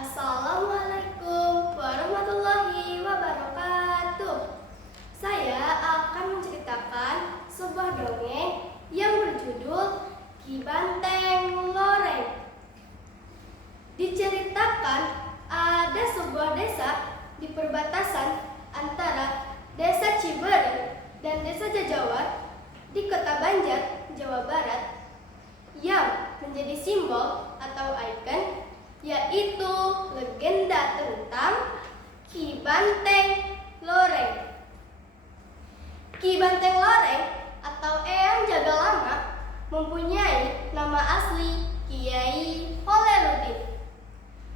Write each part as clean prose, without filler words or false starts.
Assalamualaikum warahmatullahi wabarakatuh. Saya akan menceritakan sebuah dongeng yang berjudul Ki Banteng Loreng. Diceritakan ada sebuah desa di perbatasan antara Desa Ciberi dan Desa Jajawar di Kota Banjar, Jawa Barat, yang menjadi simbol atau ikon yaitu legenda tentang Ki Banteng Loreng. Ki Banteng Loreng atau Eyang Jaga Lama mempunyai nama asli Kiai Holerudin,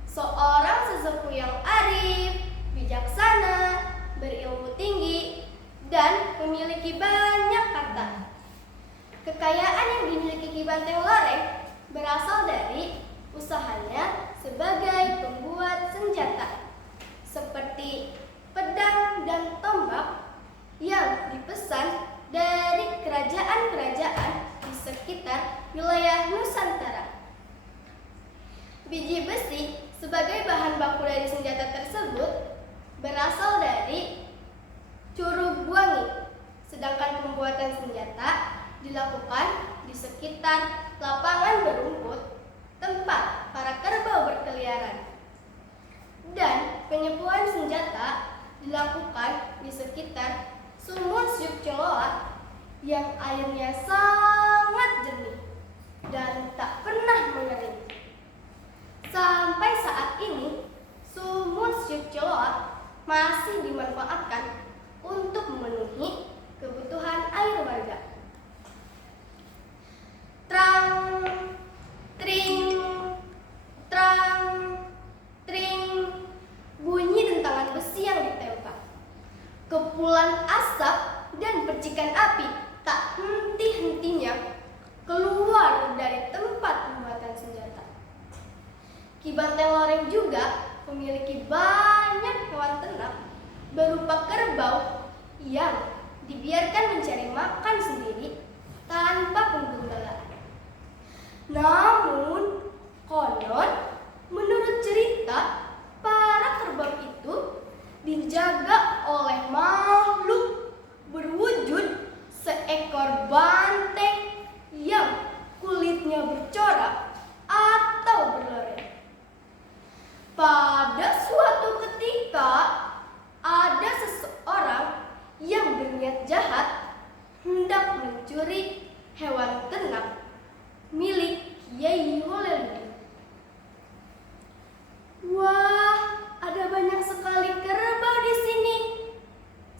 seorang sesepuh yang arif, bijaksana, berilmu tinggi, dan memiliki banyak harta. Kekayaan yang dimiliki Ki Banteng Loreng berasal dari usahanya sebagai pembuat senjata seperti pedang dan tombak yang dipesan dari kerajaan-kerajaan di sekitar wilayah Nusantara. Biji besi sebagai bahan baku dari senjata tersebut berasal dari Curug Buangi, sedangkan pembuatan senjata dilakukan di sekitar lapangan berumput tempat para kerbau berkeliaran, dan penyepuan senjata dilakukan di sekitar Sumur Syuk Ciloa yang airnya sangat jernih dan tak pernah mengering. Sampai saat ini, Sumur Syuk Ciloa masih dimanfaatkan untuk memenuhi kebutuhan air warga. Trang, tring, trang, tring, bunyi dentangan besi yang ditempa. Kepulan asap dan percikan api tak henti-hentinya keluar dari tempat pembuatan senjata. Ki Banteng Loreng juga memiliki banyak hewan ternak berupa kerbau yang dibiarkan mencari makan sendiri tanpa penggembala. Namun, konon menurut cerita, para kerbau itu dijaga oleh makhluk berwujud seekor banteng yang kulitnya bercorak atau berloreng. Pada suatu ketika, ada seseorang yang berniat jahat hendak mencuri hewan ternak milik Kiai Holerudin. Wah, ada banyak sekali kerbau di sini.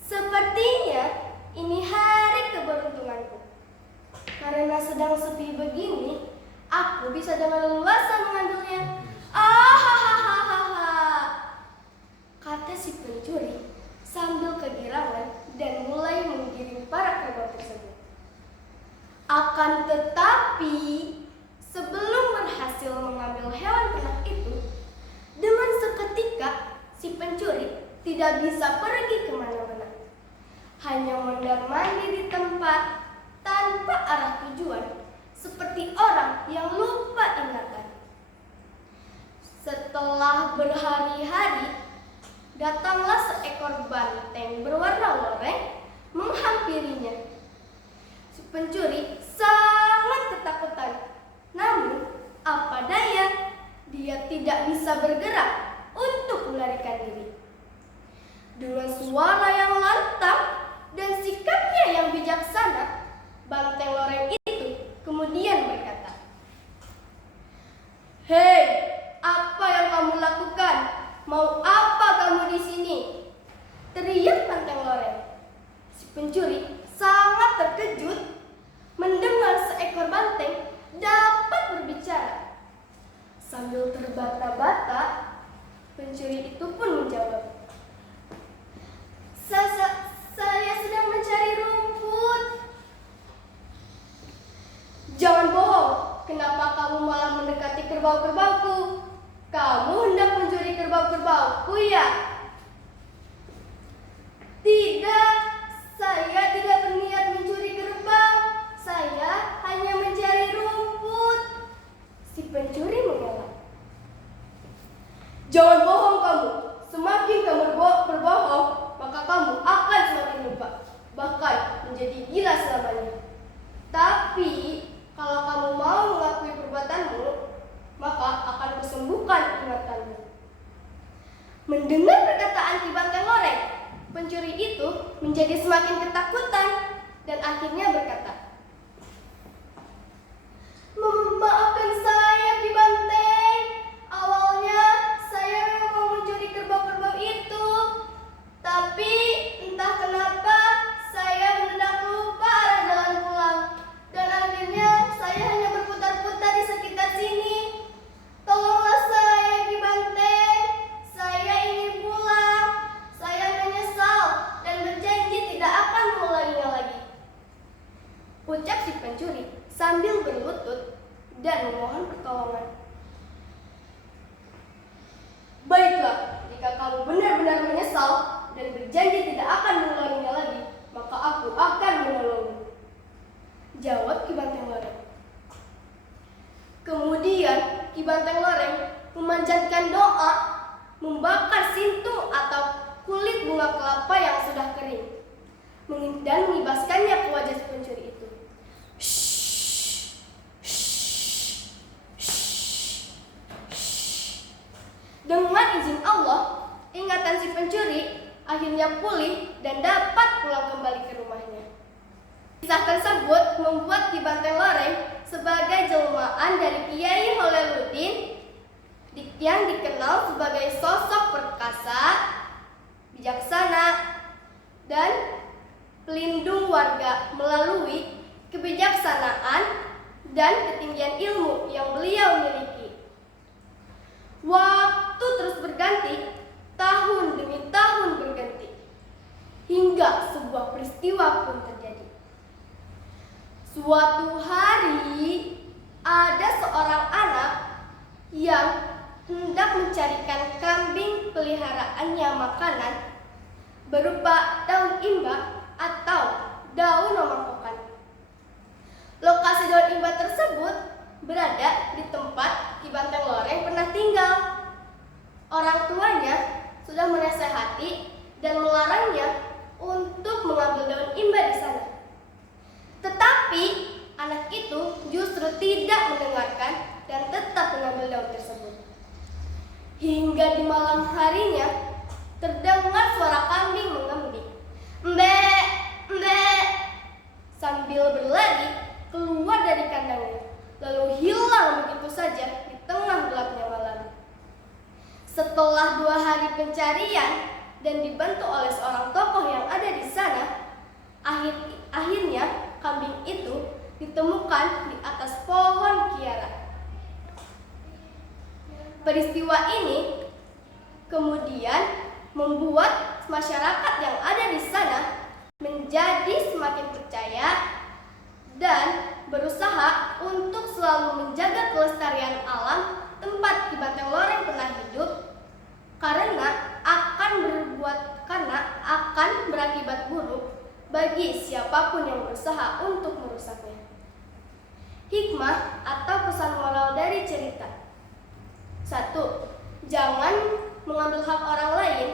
Sepertinya ini hari keberuntunganku. Karena sedang sepi begini, aku bisa dengan leluasa mengambilnya. Kata si pencuri sambil kegirangan dan mulai menggiring para kerbau tersebut. Akan tetapi, sebelum berhasil mengambil hewan ternak itu, dengan seketika si pencuri tidak bisa pergi kemana-mana. Hanya mondar-mandir di tempat tanpa arah tujuan, seperti orang yang lupa ingatan. Setelah berhari-hari, datanglah seekor banteng berwarna loreng menghampirinya. Si pencuri sangat ketakutan. Namun, apa daya, dia tidak bisa bergerak untuk melarikan diri. Dengan suara yang lantang dan sikapnya yang bijaksana, Banteng Loreng itu kemudian berkata, "Hei, apa yang kamu lakukan? Mau apa kamu di sini?" teriak Banteng Loreng. Si pencuri sangat terkejut mendengar seekor banteng dapat berbicara. Sambil terbata-bata, pencuri itu pun menjawab, Saya sedang mencari rumput." "Jangan bohong, kenapa kamu malah mendekati kerbau-kerbauku? Kamu hendak mencuri kerbau-kerbauku ya?" "Tidak, saya tidak berniat mencuri kerbau. Saya hanya mencari rumput." Si pencuri mengelak. Jangan bohong kamu. Semakin kamu berbohong, maka kamu akan semakin lupa, bahkan menjadi gila selamanya. Tapi kalau kamu mau mengakui perbuatanmu, maka akan kusembuhkan ingatanmu. Mendengar perkataan Ki Banteng Loreng, pencuri itu menjadi semakin ketakutan dan akhirnya berkata, "Maafkan saya, Ki Banteng. Awalnya saya memang mau mencuri kerbau-kerbau itu. Tapi entah kenapa saya mendadak lupa arah jalan pulang. Dan akhirnya saya hanya berputar-putar di sekitar sini. Tolonglah saya, Ki Banteng. Saya ingin pulang. Saya menyesal dan berjanji tidak akan mengulanginya lagi," ucap si pencuri sambil berlutut dan memohon pertolongan. "Baiklah, jika kamu benar-benar menyesal dan berjanji tidak akan mengulanginya lagi, maka aku akan menolongmu," jawab Ki Banteng Loreng. Kemudian Ki Banteng Loreng memanjatkan doa, membakar sintung atau kulit bunga kelapa yang sudah kering, dan mengibaskannya ke wajah si pencuri itu. Dengan izin Allah, ingatan si pencuri akhirnya pulih dan dapat pulang kembali ke rumahnya. Kisah tersebut membuat Ki Banteng Loreng sebagai jelmaan dari Kiai Holiludin yang dikenal sebagai sosok perkasa, bijaksana, dan pelindung warga melalui kebijaksanaan dan ketinggian ilmu yang beliau miliki. Waktu terus berganti, tahun demi tahun berganti, hingga sebuah peristiwa pun terjadi. Suatu hari, ada seorang anak yang hendak mencarikan kambing peliharaannya makanan berupa daun imba atau daun mangkokan. Lokasi daun imba tersebut berada di tempat Ki Banteng Loreng pernah tinggal. Orang tuanya sudah menasehati dan melarangnya untuk mengambil daun imba di sana. Tetapi anak itu justru tidak mendengarkan dan tetap mengambil daun tersebut. Hingga di malam harinya terdengar suara kambing mengembik, "Mbe, mbe," sambil berlari keluar dari kandangnya, lalu hilang begitu saja di tengah gelapnya malam. Setelah 2 hari pencarian dan dibantu oleh seorang tokoh yang ada di sana, akhirnya kambing itu ditemukan di atas pohon kiara. Peristiwa ini kemudian membuat masyarakat yang ada di sana menjadi semakin percaya dan berusaha untuk selalu menjaga kelestarian alam tempat Ki Banteng Loreng pernah hidup, karena akan berakibat buruk bagi siapapun yang berusaha untuk merusaknya. Hikmah atau pesan moral dari cerita: 1. Jangan mengambil hak orang lain,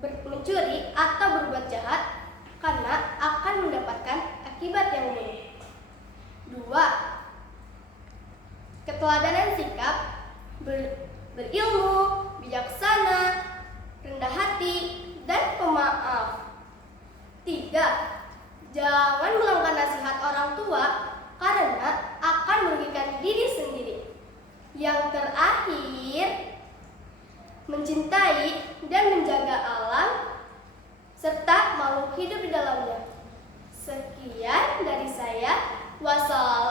mencuri atau berbuat jahat, karena akan mendapatkan akibat yang buruk. 2. Keteladanan sikap, berilmu, bijaksana, rendah hati, dan pemaaf. 3. Jangan melanggar nasihat orang tua, karena akan merugikan diri sendiri. Yang terakhir, mencintai dan menjaga alam serta makhluk hidup di dalamnya. Sekian dari saya. Wassalam.